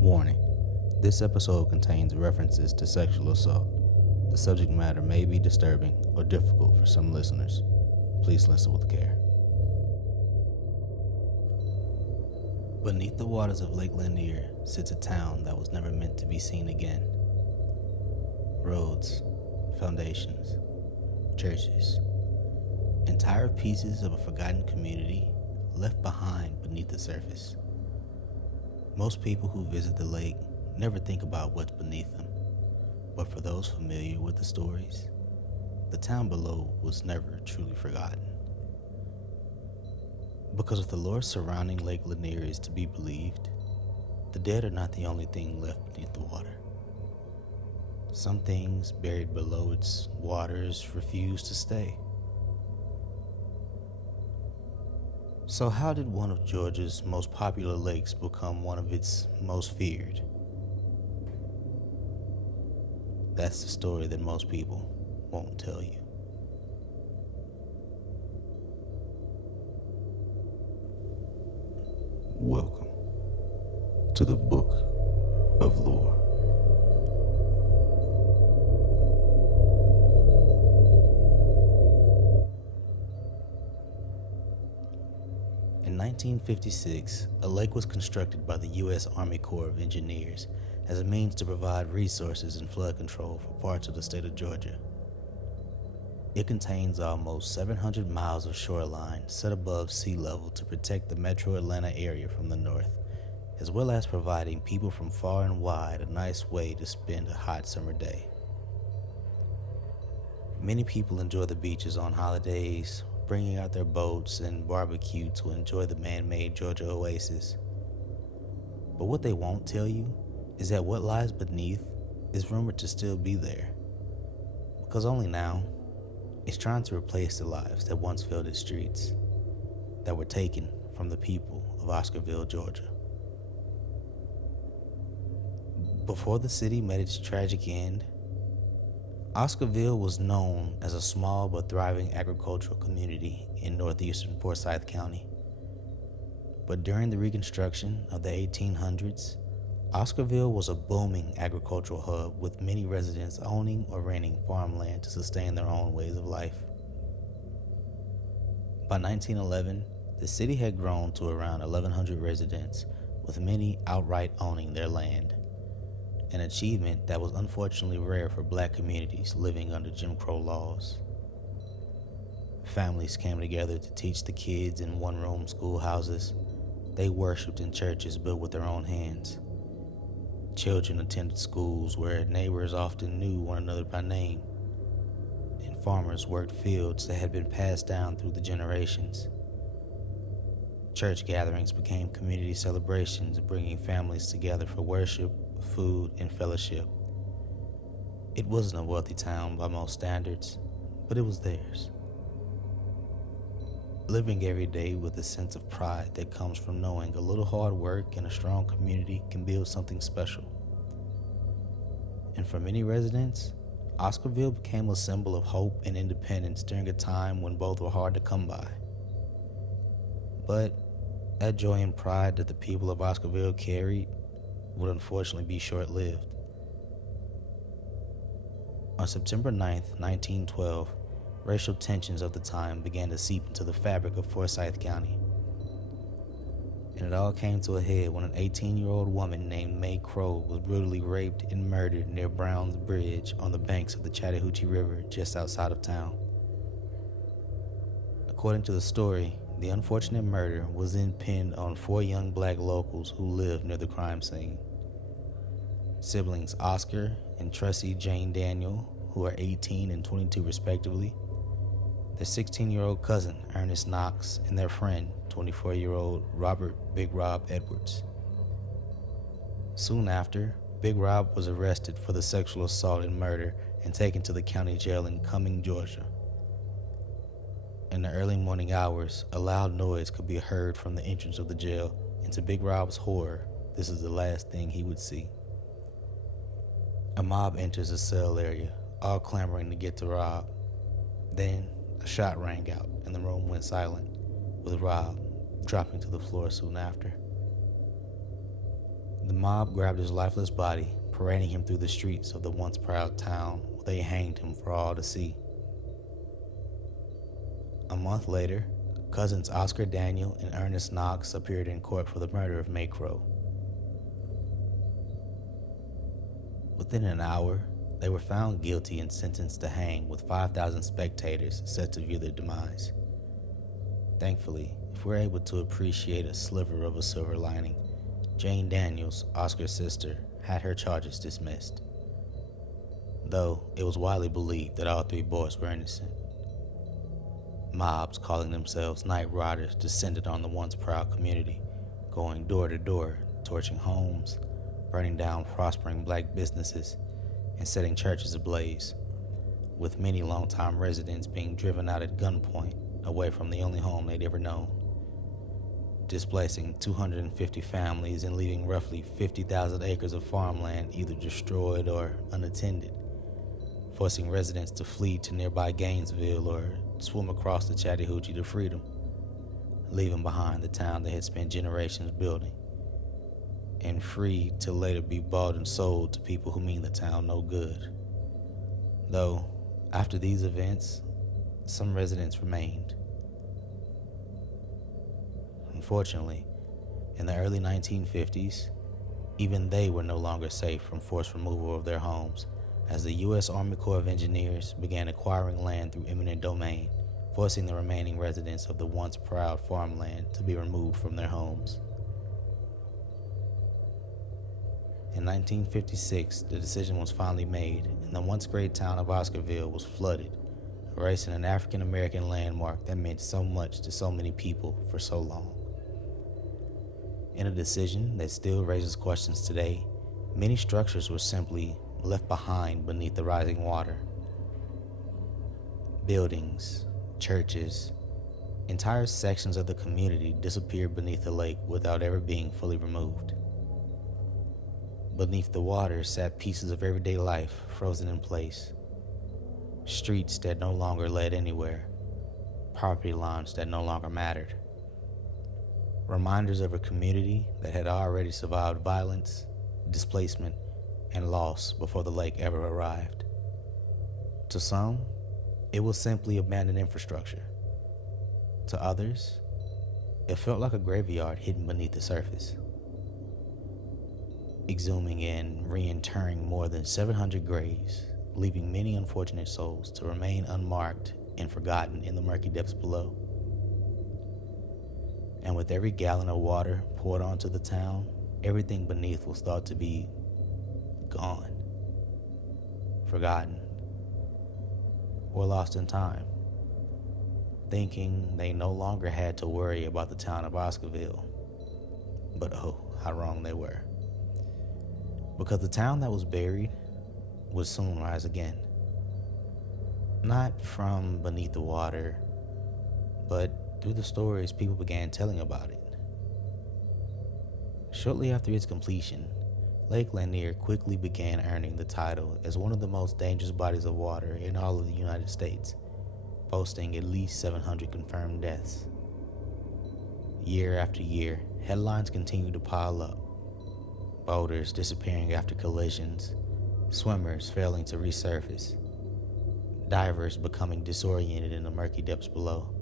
Warning: this episode contains references to sexual assault. The subject matter may be disturbing or difficult for some listeners. Please listen with care. Beneath the waters of Lake Lanier sits a town that was never meant to be seen again. Roads, foundations, churches, entire pieces of a forgotten community left behind beneath the surface. Most people who visit the lake never think about what's beneath them, but for those familiar with the stories, the town below was never truly forgotten. Because if the lore surrounding Lake Lanier is to be believed, the dead are not the only thing left beneath the water. Some things buried below its waters refuse to stay. So how did one of Georgia's most popular lakes become one of its most feared? That's the story that most people won't tell you. Welcome to the Book of Lore. In 1956, a lake was constructed by the U.S. Army Corps of Engineers as a means to provide resources and flood control for parts of the state of Georgia. It contains almost 700 miles of shoreline set above sea level to protect the metro Atlanta area from the north, as well as providing people from far and wide a nice way to spend a hot summer day. Many people enjoy the beaches on holidays, bringing out their boats and barbecue to enjoy the man-made Georgia oasis. But what they won't tell you is that what lies beneath is rumored to still be there, because only now it's trying to replace the lives that once filled its streets, that were taken from the people of Oscarville, Georgia. Before the city met its tragic end, Oscarville was known as a small but thriving agricultural community in northeastern Forsyth County. But during the Reconstruction of the 1800s, Oscarville was a booming agricultural hub with many residents owning or renting farmland to sustain their own ways of life. By 1911, the city had grown to around 1,100 residents, with many outright owning their land, an achievement that was unfortunately rare for black communities living under Jim Crow laws. Families came together to teach the kids in one-room schoolhouses. They worshiped in churches built with their own hands. Children attended schools where neighbors often knew one another by name, and farmers worked fields that had been passed down through the generations. Church gatherings became community celebrations, bringing families together for worship, food, and fellowship. It wasn't a wealthy town by most standards, but it was theirs. Living every day with a sense of pride that comes from knowing a little hard work and a strong community can build something special. And for many residents, Oscarville became a symbol of hope and independence during a time when both were hard to come by. But that joy and pride that the people of Oscarville carried would unfortunately be short-lived. On September 9th, 1912, racial tensions of the time began to seep into the fabric of Forsyth County. And it all came to a head when an 18-year-old woman named May Crow was brutally raped and murdered near Brown's Bridge on the banks of the Chattahoochee River just outside of town. According to the story, the unfortunate murder was then pinned on 4 young black locals who lived near the crime scene. Siblings Oscar and Tressie Jane Daniel, who are 18 and 22 respectively, their 16-year-old cousin Ernest Knox, and their friend 24-year-old Robert Big Rob Edwards. Soon after, Big Rob was arrested for the sexual assault and murder and taken to the county jail in Cumming, Georgia. In the early morning hours, a loud noise could be heard from the entrance of the jail, and to Big Rob's horror, this is the last thing he would see. A mob enters the cell area, all clamoring to get to Rob. Then, a shot rang out, and the room went silent, with Rob dropping to the floor soon after. The mob grabbed his lifeless body, parading him through the streets of the once proud town where they hanged him for all to see. A month later, cousins Oscar Daniel and Ernest Knox appeared in court for the murder of Maycrow. Within an hour, they were found guilty and sentenced to hang, with 5,000 spectators set to view their demise. Thankfully, if we're able to appreciate a sliver of a silver lining, Jane Daniels, Oscar's sister, had her charges dismissed, though it was widely believed that all three boys were innocent. Mobs calling themselves Night Riders descended on the once proud community, going door to door, torching homes, burning down prospering black businesses, and setting churches ablaze, with many longtime residents being driven out at gunpoint away from the only home they'd ever known, displacing 250 families and leaving roughly 50,000 acres of farmland either destroyed or unattended, forcing residents to flee to nearby Gainesville or swim across the Chattahoochee to freedom, leaving behind the town they had spent generations building, and free to later be bought and sold to people who mean the town no good. Though, after these events, some residents remained. Unfortunately, in the early 1950s, even they were no longer safe from forced removal of their homes, as the U.S. Army Corps of Engineers began acquiring land through eminent domain, forcing the remaining residents of the once proud farmland to be removed from their homes. In 1956, the decision was finally made, and the once great town of Oscarville was flooded, erasing an African American landmark that meant so much to so many people for so long. In a decision that still raises questions today, many structures were simply left behind beneath the rising water. Buildings, churches, entire sections of the community disappeared beneath the lake without ever being fully removed. Beneath the water sat pieces of everyday life frozen in place. Streets that no longer led anywhere. Property lines that no longer mattered. Reminders of a community that had already survived violence, displacement, and loss before the lake ever arrived. To some, it was simply abandoned infrastructure. To others, it felt like a graveyard hidden beneath the surface, exhuming and reinterring more than 700 graves, leaving many unfortunate souls to remain unmarked and forgotten in the murky depths below. And with every gallon of water poured onto the town, everything beneath was thought to be gone, forgotten, or lost in time, thinking they no longer had to worry about the town of Oscarville. But oh, how wrong they were. Because the town that was buried would soon rise again. Not from beneath the water, but through the stories people began telling about it. Shortly after its completion, Lake Lanier quickly began earning the title as one of the most dangerous bodies of water in all of the United States, boasting at least 700 confirmed deaths. Year after year, headlines continued to pile up. Boaters disappearing after collisions, swimmers failing to resurface, divers becoming disoriented in the murky depths below.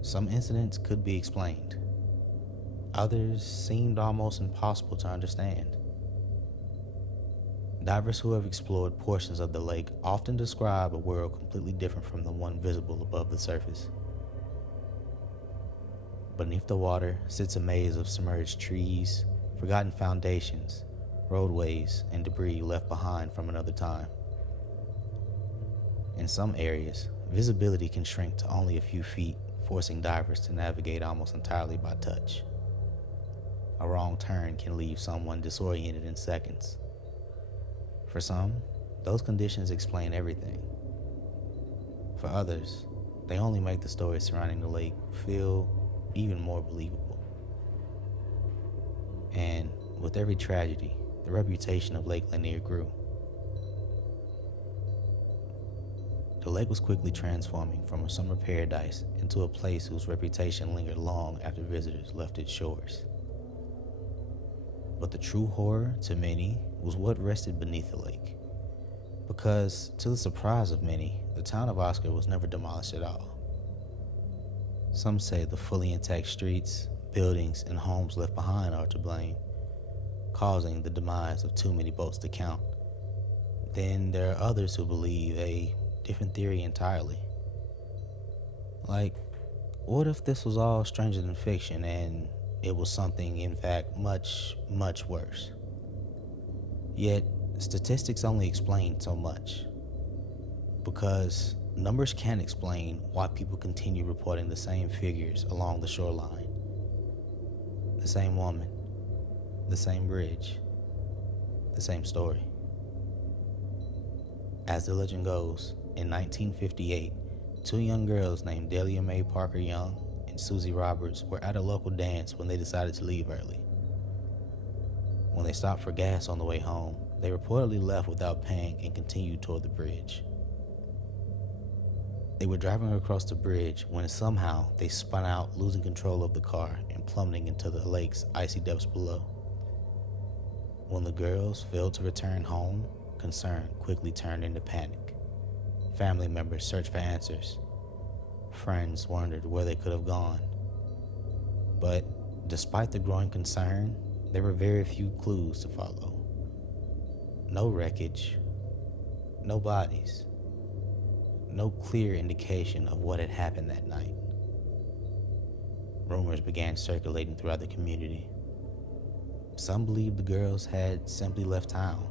Some incidents could be explained. Others seemed almost impossible to understand. Divers who have explored portions of the lake often describe a world completely different from the one visible above the surface. Beneath the water sits a maze of submerged trees, forgotten foundations, roadways, and debris left behind from another time. In some areas, visibility can shrink to only a few feet, forcing divers to navigate almost entirely by touch. A wrong turn can leave someone disoriented in seconds. For some, those conditions explain everything. For others, they only make the story surrounding the lake feel even more believable. And with every tragedy, the reputation of Lake Lanier grew. The lake was quickly transforming from a summer paradise into a place whose reputation lingered long after visitors left its shores. But the true horror, to many, was what rested beneath the lake. Because, to the surprise of many, the town of Oscar was never demolished at all. Some say the fully intact streets, buildings, and homes left behind are to blame, causing the demise of too many boats to count. Then there are others who believe a different theory entirely. Like, what if this was all stranger than fiction and it was something, in fact, much, much worse? Yet, statistics only explain so much. Because numbers can't explain why people continue reporting the same figures along the shoreline. The same woman, the same bridge, the same story. As the legend goes, in 1958, two young girls named Delia Mae Parker Young and Susie Roberts were at a local dance when they decided to leave early. When they stopped for gas on the way home, they reportedly left without paying and continued toward the bridge. They were driving across the bridge when somehow they spun out, losing control of the car and plummeting into the lake's icy depths below. When the girls failed to return home, concern quickly turned into panic. Family members searched for answers. Friends wondered where they could have gone. But despite the growing concern, there were very few clues to follow. No wreckage, no bodies, no clear indication of what had happened that night. Rumors began circulating throughout the community. Some believed the girls had simply left town.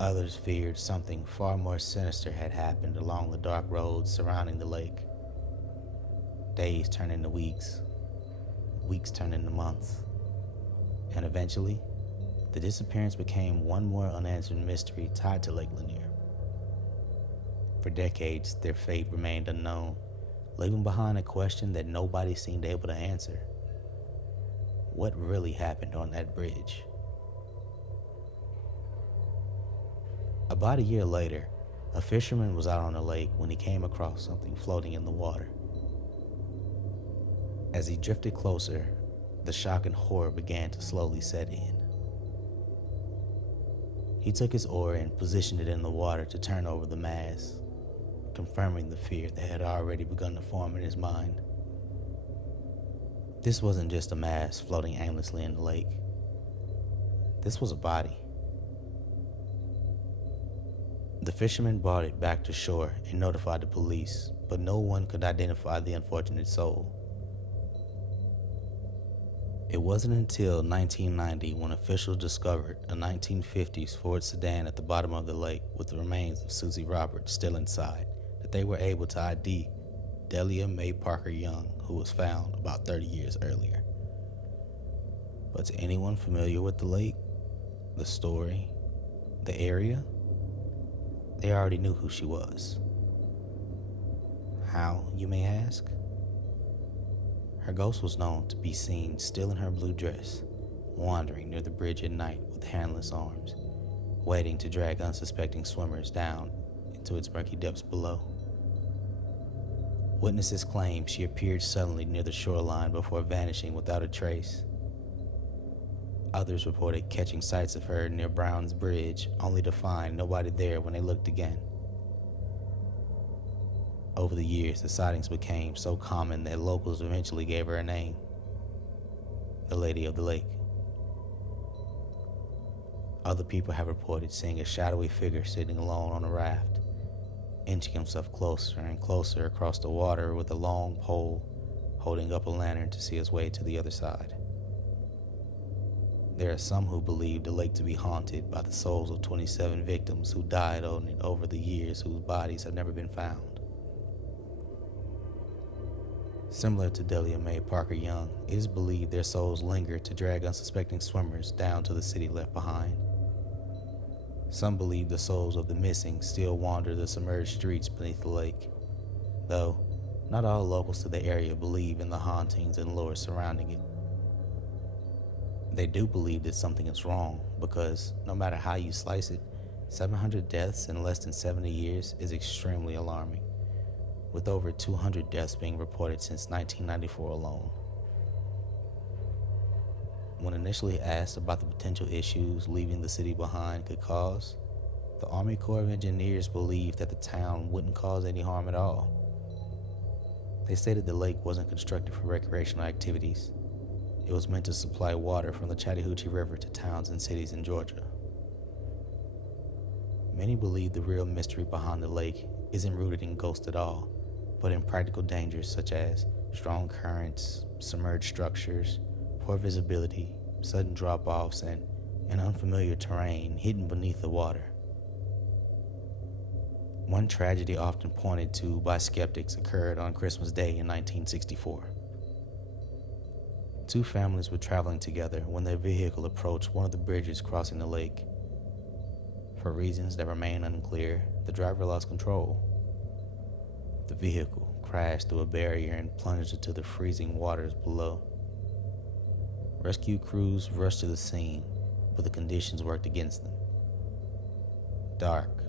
Others feared something far more sinister had happened along the dark roads surrounding the lake. Days turned into weeks, weeks turned into months, and eventually, the disappearance became one more unanswered mystery tied to Lake Lanier. For decades, their fate remained unknown, leaving behind a question that nobody seemed able to answer. What really happened on that bridge? About a year later, a fisherman was out on the lake when he came across something floating in the water. As he drifted closer, the shock and horror began to slowly set in. He took his oar and positioned it in the water to turn over the mass, confirming the fear that had already begun to form in his mind. This wasn't just a mass floating aimlessly in the lake. This was a body. The fisherman brought it back to shore and notified the police, but no one could identify the unfortunate soul. It wasn't until 1990 when officials discovered a 1950s Ford sedan at the bottom of the lake with the remains of Susie Roberts still inside that they were able to ID Delia Mae Parker Young, who was found about 30 years earlier. But to anyone familiar with the lake, the story, the area, they already knew who she was. How, you may ask? Her ghost was known to be seen still in her blue dress, wandering near the bridge at night with handless arms, waiting to drag unsuspecting swimmers down into its murky depths below. Witnesses claim she appeared suddenly near the shoreline before vanishing without a trace. Others reported catching sights of her near Brown's Bridge, only to find nobody there when they looked again. Over the years, the sightings became so common that locals eventually gave her a name: the Lady of the Lake. Other people have reported seeing a shadowy figure sitting alone on a raft, inching himself closer and closer across the water with a long pole, holding up a lantern to see his way to the other side. There are some who believe the lake to be haunted by the souls of 27 victims who died on it over the years, whose bodies have never been found. Similar to Delia Mae Parker Young, it is believed their souls linger to drag unsuspecting swimmers down to the city left behind. Some believe the souls of the missing still wander the submerged streets beneath the lake, though not all locals to the area believe in the hauntings and lore surrounding it. They do believe that something is wrong because, no matter how you slice it, 700 deaths in less than 70 years is extremely alarming, with over 200 deaths being reported since 1994 alone. When initially asked about the potential issues leaving the city behind could cause, the Army Corps of Engineers believed that the town wouldn't cause any harm at all. They stated the lake wasn't constructed for recreational activities. It was meant to supply water from the Chattahoochee River to towns and cities in Georgia. Many believe the real mystery behind the lake isn't rooted in ghosts at all, but in practical dangers such as strong currents, submerged structures, poor visibility, sudden drop-offs, and unfamiliar terrain hidden beneath the water. One tragedy often pointed to by skeptics occurred on Christmas Day in 1964. Two families were traveling together when their vehicle approached one of the bridges crossing the lake. For reasons that remain unclear, the driver lost control. The vehicle crashed through a barrier and plunged into the freezing waters below. Rescue crews rushed to the scene, but the conditions worked against them. Dark,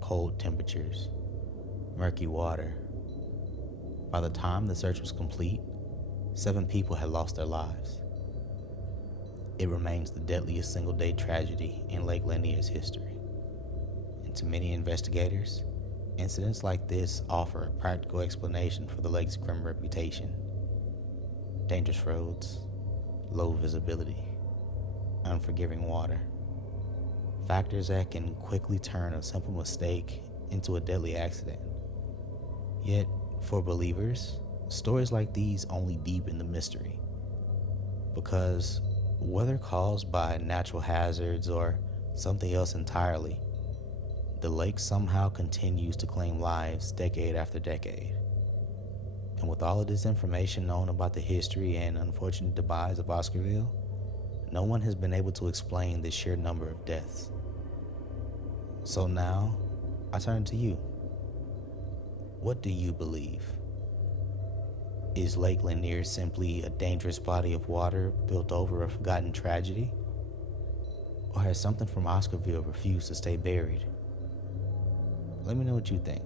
cold temperatures, murky water. By the time the search was complete, 7 people had lost their lives. It remains the deadliest single-day tragedy in Lake Lanier's history. And to many investigators, incidents like this offer a practical explanation for the lake's grim reputation. Dangerous roads, low visibility, unforgiving water. Factors that can quickly turn a simple mistake into a deadly accident. Yet, for believers, stories like these only deepen the mystery. Because whether caused by natural hazards or something else entirely, the lake somehow continues to claim lives decade after decade. And with all of this information known about the history and unfortunate demise of Oscarville, no one has been able to explain the sheer number of deaths. So now, I turn to you. What do you believe? Is Lake Lanier simply a dangerous body of water built over a forgotten tragedy? Or has something from Oscarville refused to stay buried? Let me know what you think.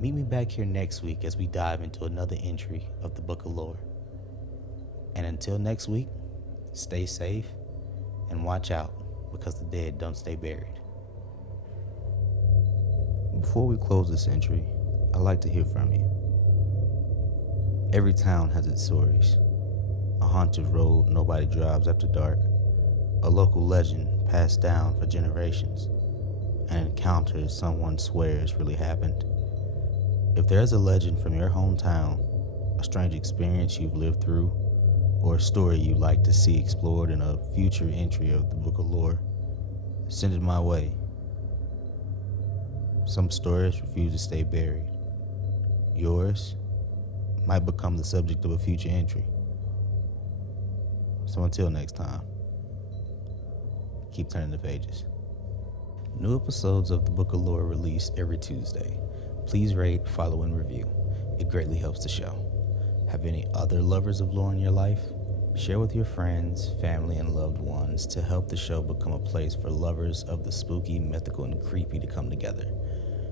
Meet me back here next week as we dive into another entry of the Book of Lore. And until next week, stay safe and watch out, because the dead don't stay buried. Before we close this entry, I'd like to hear from you. Every town has its stories. A haunted road nobody drives after dark, a local legend passed down for generations, an encounter someone swears really happened. If there's a legend from your hometown, a strange experience you've lived through, or a story you'd like to see explored in a future entry of the Book of Lore, send it my way. Some stories refuse to stay buried. Yours might become the subject of a future entry. So until next time, keep turning the pages. New episodes of the Book of Lore release every Tuesday. Please rate, follow, and review. It greatly helps the show. Have any other lovers of lore in your life? Share with your friends, family, and loved ones to help the show become a place for lovers of the spooky, mythical, and creepy to come together.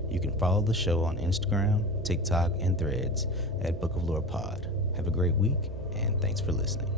You can follow the show on Instagram, TikTok, and Threads at Book of Lore Pod. Have a great week, and thanks for listening.